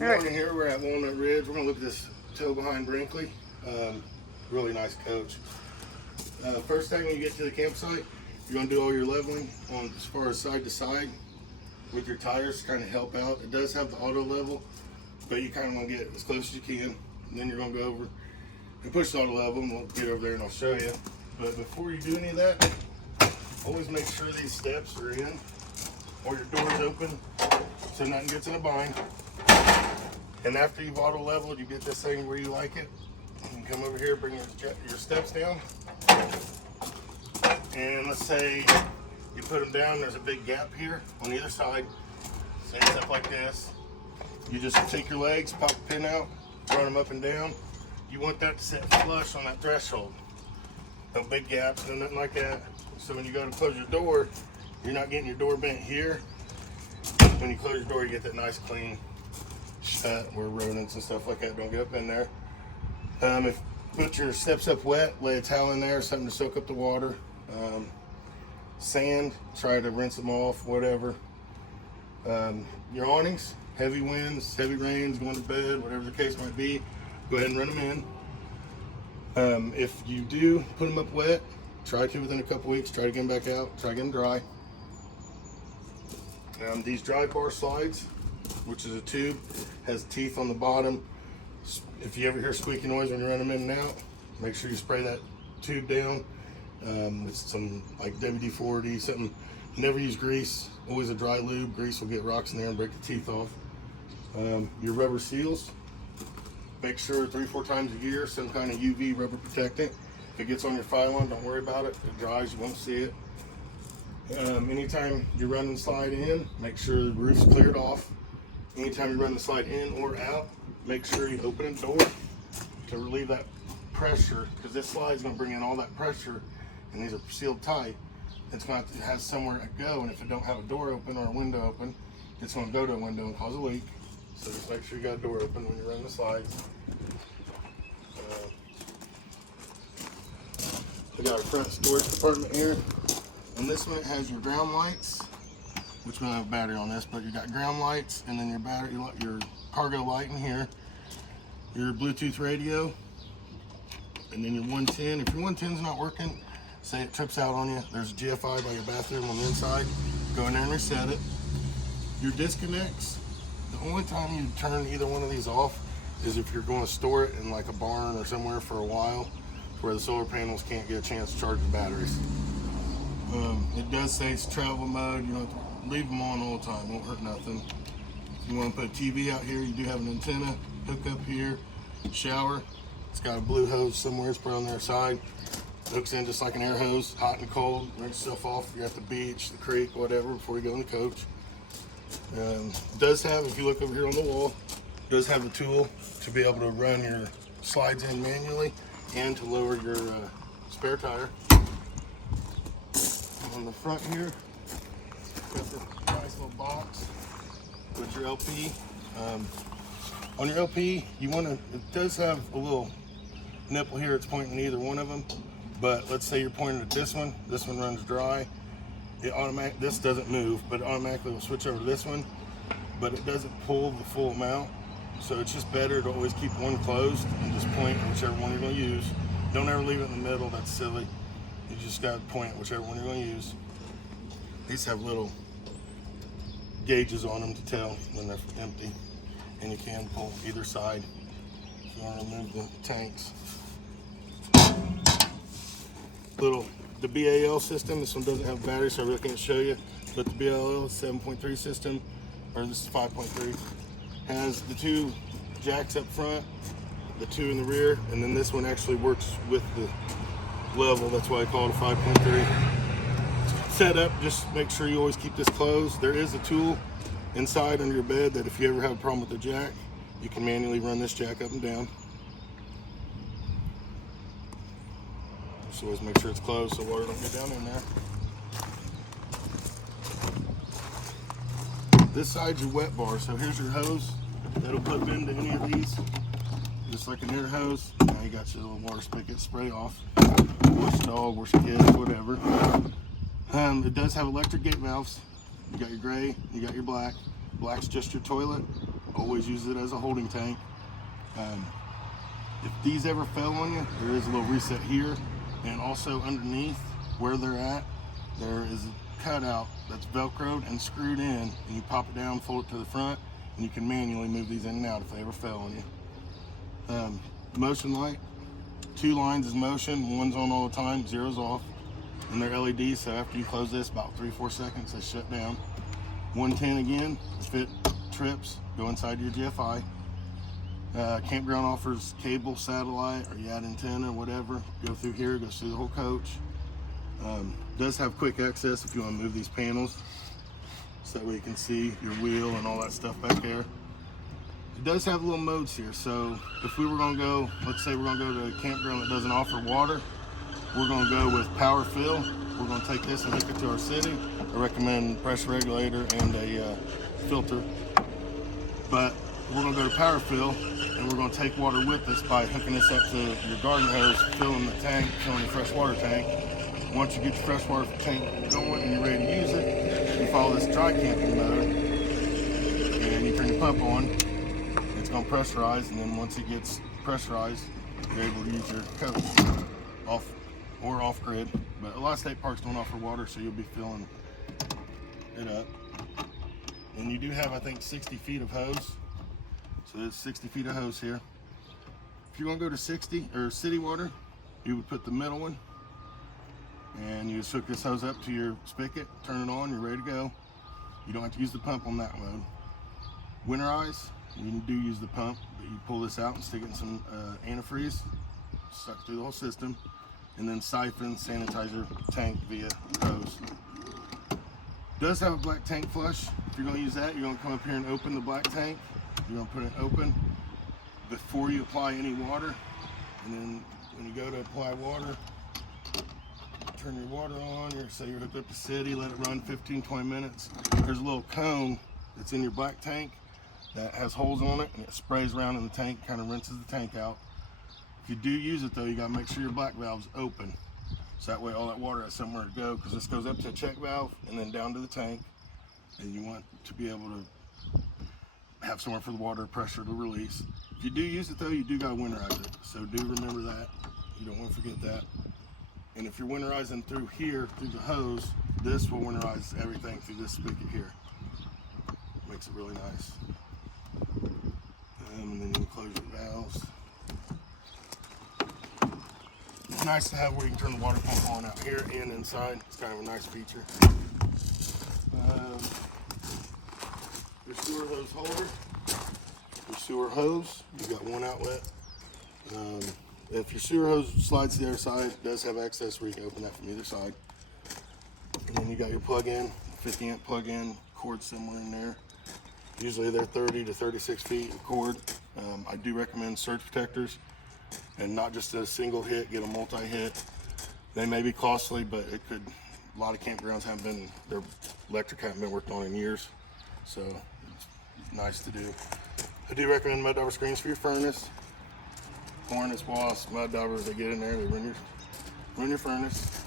Morning here, we're at Walnut Ridge. We're going to look at this tow behind Brinkley. Really nice coach. First thing when you get to the campsite, you're going to do all your leveling on as far as side to side with your tires to kind of help out. It does have the auto level, but you kind of want to get as close as you can. And then you're going to go over and push the auto level, and we'll get over there and I'll show you. But before you do any of that, always make sure these steps are in or your door's open so nothing gets in a bind. And after you've auto leveled, you get this thing where you like it. You can come over here, bring your steps down. And let's say you put them down, there's a big gap here on either side. Stand up like this. You just take your legs, pop the pin out, run them up and down. You want that to sit flush on that threshold. No big gaps, no nothing like that. So when you go to close your door, you're not getting your door bent here. When you close your door, you get that nice clean shut where rodents and stuff like that don't get up in there. If put your steps up wet, lay a towel in there, something to soak up the water. Sand, try to rinse them off, whatever. Your awnings, heavy winds, heavy rains, going to bed, whatever the case might be, go ahead and run them in. If you do put them up wet, try to within a couple weeks, try to get them back out, try to get them dry. These dry bar slides, which is a tube, has teeth on the bottom. If you ever hear squeaky noise when you run them in and out, make sure you spray that tube down. It's some like WD-40, something. Never use grease, always a dry lube. Grease will get rocks in there and break the teeth off. Your rubber seals, make sure 3-4 times a year, some kind of UV rubber protectant. If it gets on your phylon, don't worry about it. If it dries, you won't see it. Anytime you run the slide in, make sure the roof's cleared off. Anytime you run the slide in or out, make sure you open the door to relieve that pressure, because this slide is going to bring in all that pressure, and these are sealed tight. It's going to have somewhere to go, and if it don't have a door open or a window open, it's going to go to a window and cause a leak. So just make sure you got a door open when you run the slides. We got our front storage compartment here, and this one has your ground lights, which we don't have a battery on this, but you got ground lights, and then your battery, your cargo light in here, your Bluetooth radio, and then your 110. If your 110's not working, say it trips out on you, there's a GFI by your bathroom on the inside. Go in there and reset it. Your disconnects, the only time you turn either one of these off is if you're going to store it in like a barn or somewhere for a while, where the solar panels can't get a chance to charge the batteries. It does say it's travel mode. You don't have to leave them on all the time, won't hurt nothing. If you want to put a TV out here, you do have an antenna hook up here. Shower, it's got a blue hose somewhere, it's put on their side. It hooks in just like an air hose, hot and cold. Rinse yourself off if you're at the beach, the creek, whatever, before you go in the coach. It does have, if you look over here on the wall, it does have the tool to be able to run your slides in manually and to lower your spare tire. On the front here, got this nice little box with your LP. On your LP, you want to, it does have a little nipple here, it's pointing at either one of them, but let's say you're pointing at this one runs dry. This doesn't move, but it automatically will switch over to this one, but it doesn't pull the full amount. So it's just better to always keep one closed and just point at whichever one you're going to use. Don't ever leave it in the middle, that's silly. You just got to point at whichever one you're going to use. These have little gauges on them to tell when they're empty, and you can pull either side if you want to remove the tanks. The BAL system, this one doesn't have batteries, so I really can't show you, but the BAL 7.3 system, or this is 5.3, has the 2 jacks up front, the 2 in the rear, and then this one actually works with the level. That's why I call it a 5.3. Set up, just make sure you always keep this closed. There is a tool inside under your bed that if you ever have a problem with the jack, you can manually run this jack up and down. Just always make sure it's closed so water don't get down in there. This side's your wet bar, so here's your hose that'll put into any of these, just like an air hose. Now you got your little water spigot, spray off, wash the dog, wash the kids, whatever. It does have electric gate valves. You got your gray, you got your black. Black's just your toilet. Always use it as a holding tank. If these ever fell on you, there is a little reset here, and also underneath where they're at, there is a cutout that's velcroed and screwed in, and you pop it down, fold it to the front, and you can manually move these in and out if they ever fell on you. Motion light, 2 lines is motion, 1's on all the time, 0's off, and they're LEDs, so after you close this, about 3-4 seconds, they shut down. 110 again, if it trips, go inside your GFI. Campground offers cable, satellite, or you add antenna, whatever. Go through here, goes through the whole coach. Does have quick access if you want to move these panels, so that way you can see your wheel and all that stuff back there. It does have little modes here, so if we were going to go, let's say we're going to go to a campground that doesn't offer water, we're going to go with power fill. We're going to take this and hook it to our city. I recommend pressure regulator and a filter, but we're going to go to power fill, and we're going to take water with us by hooking this up to your garden hose, filling the tank, filling your freshwater tank. Once you get your freshwater tank going and you're ready to use it, you follow this dry camping mode, and you turn your pump on. It's going to pressurize, and then once it gets pressurized, you're able to use your coach off or off grid. But a lot of state parks don't offer water, so you'll be filling it up. And you do have, I think, 60 feet of hose. So there's 60 feet of hose here. If you're gonna go to 60 or city water, you would put the middle one, and you just hook this hose up to your spigot, turn it on, you're ready to go. You don't have to use the pump on that mode. Winterize, you do use the pump, but you pull this out and stick it in some antifreeze, suck through the whole system, and then siphon, sanitize your tank via hose. Does have a black tank flush. If you're gonna use that, you're gonna come up here and open the black tank. You're gonna put it open before you apply any water, and then when you go to apply water, turn your water on. Say you're hooked up to city, let it run 15-20 minutes. There's a little cone that's in your black tank that has holes on it, and it sprays around in the tank, kind of rinses the tank out. If you do use it though, you gotta make sure your black valve's open, so that way all that water has somewhere to go, because this goes up to a check valve and then down to the tank, and you want to be able to have somewhere for the water pressure to release. If you do use it though, you do gotta winterize it, so do remember that. You don't want to forget that. And if you're winterizing through here, through the hose, this will winterize everything through this spigot here. Makes it really nice. And then you close your valves. It's nice to have where you can turn the water pump on out here and inside. It's kind of a nice feature. Your sewer hose holder. Your sewer hose, you got one outlet. If your sewer hose slides to the other side, it does have access where you can open that from either side. And then you got your plug-in, 50 amp plug-in, cord somewhere in there. Usually they're 30 to 36 feet of cord. I do recommend surge protectors, and not just a single hit, get a multi-hit. They may be costly, but it could, a lot of campgrounds haven't been, their electric haven't been worked on in years. So it's nice to do. I do recommend mud dauber screens for your furnace. Hornets, wasps, mud daubers, they get in there, they run your furnace.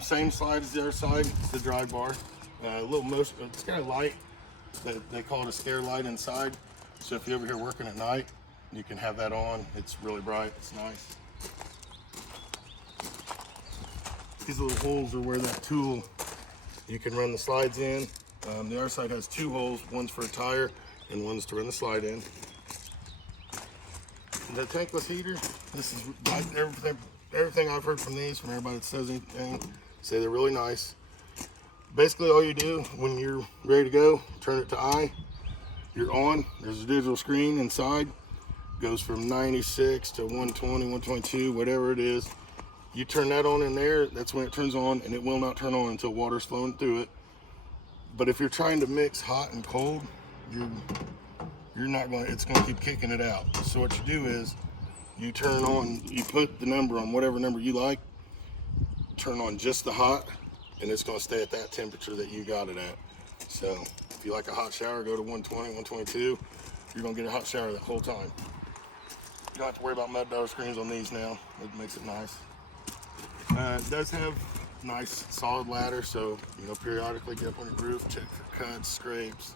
Same slide as the other side, it's the dry bar. A little motion, it's kind of light. They call it a scare light inside. So if you're over here working at night, you can have that on. It's really bright, it's nice. These little holes are where that tool, you can run the slides in. The other side has 2 holes, one's for a tire and one's to run the slide in. The tankless heater, this is like everything I've heard from these, from everybody that says anything, say they're really nice. Basically all you do when you're ready to go, turn it to I, you're on, there's a digital screen inside, goes from 96 to 120, 122, whatever it is. You turn that on in there, that's when it turns on, and it will not turn on until water's flowing through it. But if you're trying to mix hot and cold, you're not going to, it's going to keep kicking it out. So what you do is you turn on, you put the number on whatever number you like, turn on just the hot, and it's going to stay at that temperature that you got it at. So if you like a hot shower, go to 120, 122, you're going to get a hot shower that whole time. You don't have to worry about mud dauber screens on these now. It makes it nice. It does have nice solid ladder, so periodically get up on your roof, check for cuts, scrapes,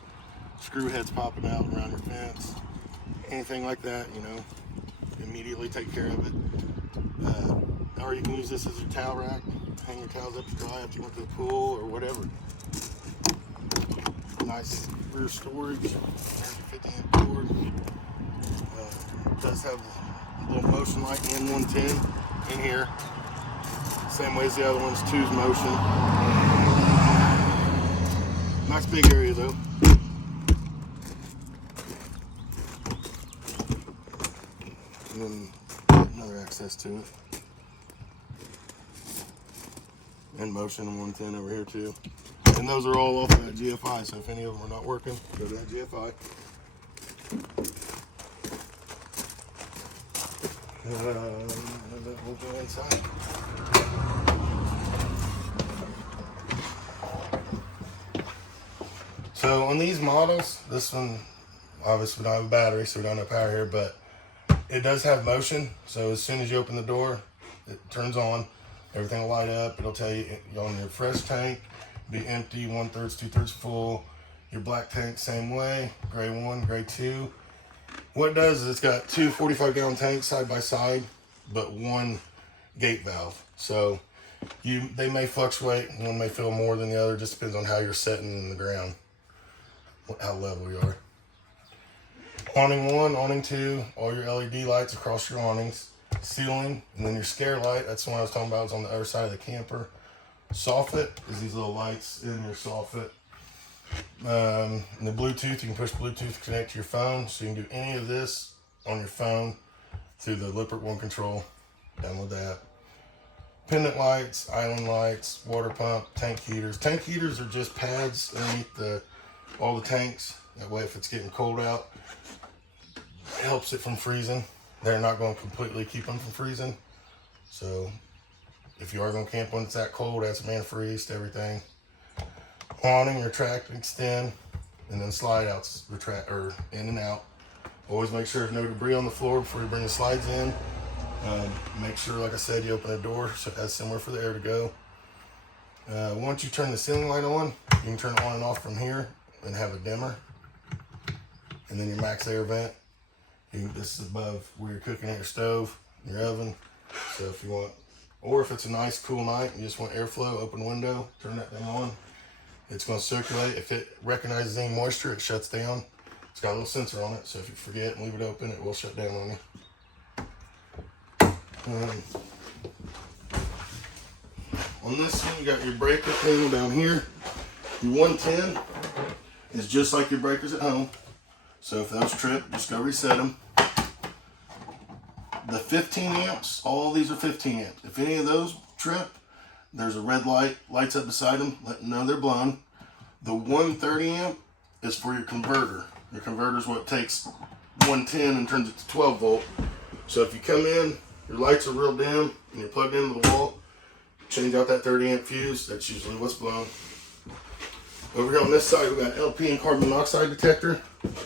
screw heads popping out around your fence, anything like that, you know, immediately take care of it. Or you can use this as your towel rack, hang your towels up to dry after you went to the pool or whatever. Nice rear storage, 150 amp cord. It does have a little motion light and 110 in here. Same way as the other ones, 2's motion. Nice big area though. And then another access to it. And motion and 110 over here too. And those are all off of that GFI, so if any of them are not working, go to that GFI. We'll go inside. So on these models, this one obviously we don't have a battery, so we don't have power here, but it does have motion. So as soon as you open the door, it turns on. Everything will light up. It'll tell you on your fresh tank, be empty, 1/3, 2/3 full. Your black tank, same way. Gray 1, gray 2. What it does is it's got 2 45-gallon tanks side by side, but 1 gate valve. So they may fluctuate. One may fill more than the other. Just depends on how you're setting in the ground, how level you are. Awning 1, awning 2, all your LED lights across your awnings. Ceiling, and then your scare light, that's the one I was talking about, is on the other side of the camper. Soffit is these little lights in your soffit. And the Bluetooth, you can push Bluetooth to connect to your phone, so you can do any of this on your phone through the Lippert One control. Download that. Pendant lights, island lights, water pump, tank heaters. Tank heaters are just pads underneath all the tanks. That way if it's getting cold out, it helps it from freezing. They're not going to completely keep them from freezing. So if you are going to camp when it's that cold, add some antifreeze to everything. Awning, retract, extend, and then slide outs, retract, or in and out. Always make sure there's no debris on the floor before you bring the slides in. Make sure, like I said, you open the door so it has somewhere for the air to go. Once you turn the ceiling light on, you can turn it on and off from here and have a dimmer. And then your max air vent. This is above where you're cooking at your stove, your oven. So if you want, or if it's a nice cool night, you just want airflow, open the window, turn that thing on. It's going to circulate. If it recognizes any moisture, it shuts down. It's got a little sensor on it, so if you forget and leave it open, it will shut down on you. On this one, you got your breaker panel down here. Your 110 is just like your breakers at home. So if those trip, just go reset them. The 15 amps, all these are 15 amps. If any of those trip, there's a red light, lights up beside them, letting know they're blown. The 130 amp is for your converter. Your converter is what takes 110 and turns it to 12 volt. So if you come in, your lights are real dim, and you're plugged into the wall, change out that 30 amp fuse, that's usually what's blown. Over here on this side, we got LP and carbon monoxide detector.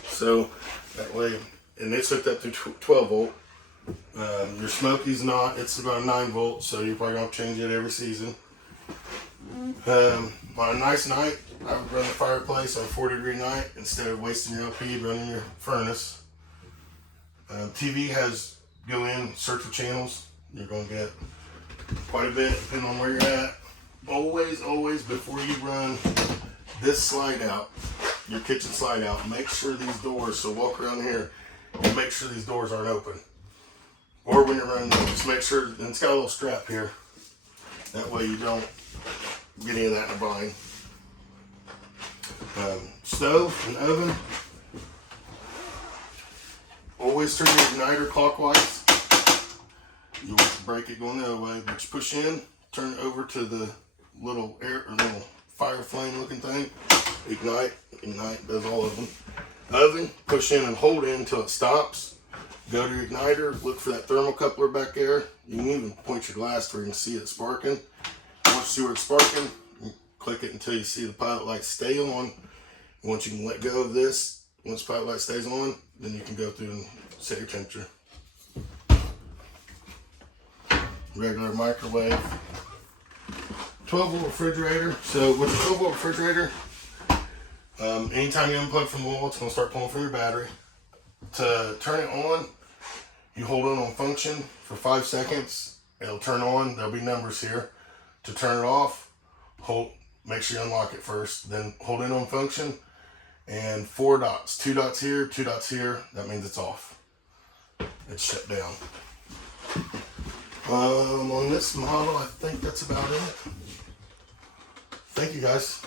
So that way, and it's hooked up to 12 volt. Your Smoky's not, it's about 9 volt, so you're probably gonna change it every season. On a nice night, I would run the fireplace on a 40-degree night instead of wasting your LP running your furnace. TV has go in, search for channels. You're gonna get quite a bit depending on where you're at. Always before you run this slide out, your kitchen slide out, make sure these doors, so walk around here and make sure these doors aren't open. Or when you're running them, just make sure, and it's got a little strap here. That way you don't get any of that in a bind. Stove and oven. Always turn your igniter clockwise. You want to break it going the other way, but you push in, turn it over to the little air or little fire flame looking thing. Ignite, does all of them. Oven, push in and hold in until it stops. Go to your igniter, look for that thermocoupler back there. You can even point your glass where you can see it sparking. Once you see where it's sparking, you click it until you see the pilot light stay on. Once you can let go of this, once the pilot light stays on, then you can go through and set your temperature. Regular microwave. 12 volt refrigerator. So with a 12 volt refrigerator, Anytime you unplug from the wall, it's going to start pulling from your battery. To turn it on, you hold it on function for 5 seconds. It'll turn on. There'll be numbers here. To turn it off, make sure you unlock it first. Then hold it on function, and 4 dots. 2 dots here, 2 dots here. That means it's off. It's shut down. On this model, I think that's about it. Thank you, guys.